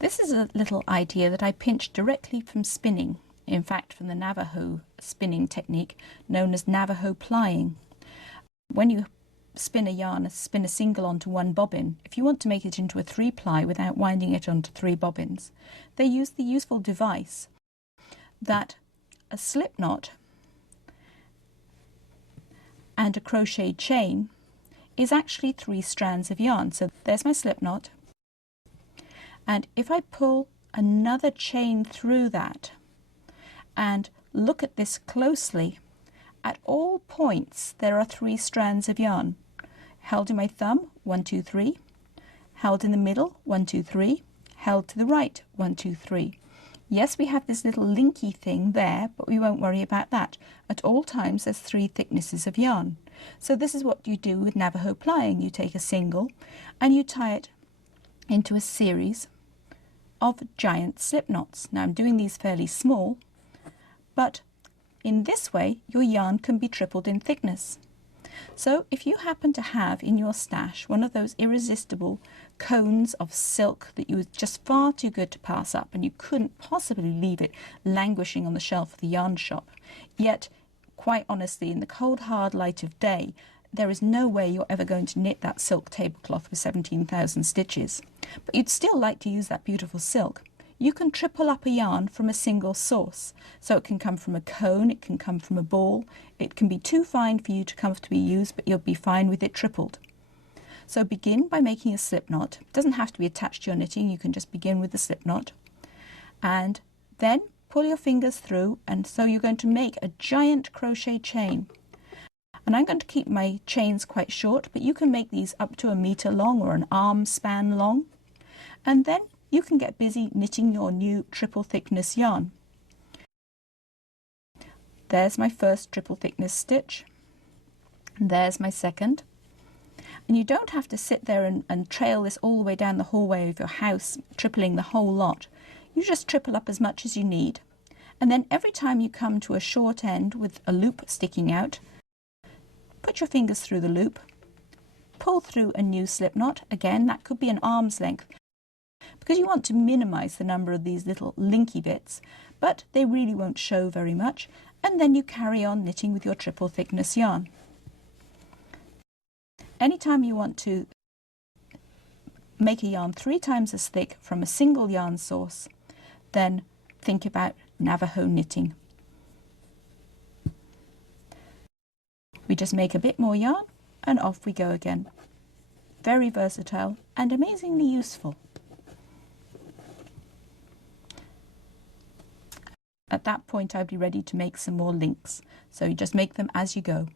This is a little idea that I pinched directly from spinning, in fact from the Navajo spinning technique known as Navajo plying. When you spin a single onto one bobbin, if you want to make it into a 3-ply without winding it onto 3 bobbins, they use the useful device that a slip knot and a crochet chain is actually 3 strands of yarn. So there's my slip knot, and if I pull another chain through that and look at this closely, at all points there are 3 strands of yarn. Held in my thumb, 1, 2, 3. Held in the middle, 1, 2, 3. Held to the right, 1, 2, 3. Yes, we have this little linky thing there, but we won't worry about that. At all times there's 3 thicknesses of yarn. So this is what you do with Navajo plying. You take a single and you tie it into a series of giant slip knots. Now I'm doing these fairly small, but in this way your yarn can be tripled in thickness. So if you happen to have in your stash one of those irresistible cones of silk that you were just far too good to pass up, and you couldn't possibly leave it languishing on the shelf of the yarn shop, yet quite honestly in the cold hard light of day there is no way you're ever going to knit that silk tablecloth with 17,000 stitches, but you'd still like to use that beautiful silk, you can triple up a yarn from a single source. So it can come from a cone, it can come from a ball, it can be too fine for you to comfortably use, but you'll be fine with it tripled. So begin by making a slip knot. It doesn't have to be attached to your knitting, you can just begin with the slip knot. And then pull your fingers through, and so you're going to make a giant crochet chain. And I'm going to keep my chains quite short, but you can make these up to 1 meter long or an arm span long. And then you can get busy knitting your new triple thickness yarn. There's my first triple thickness stitch, and there's my second. And you don't have to sit there and trail this all the way down the hallway of your house, tripling the whole lot. You just triple up as much as you need, and then every time you come to a short end with a loop sticking out, put your fingers through the loop, pull through a new slip knot. Again, that could be an arm's length, because you want to minimize the number of these little linky bits, but they really won't show very much. And then you carry on knitting with your triple thickness yarn. Anytime you want to make a yarn 3 times as thick from a single yarn source, then think about Navajo knitting. We just make a bit more yarn and off we go again. Very versatile and amazingly useful. At that point I'd be ready to make some more links, so you just make them as you go.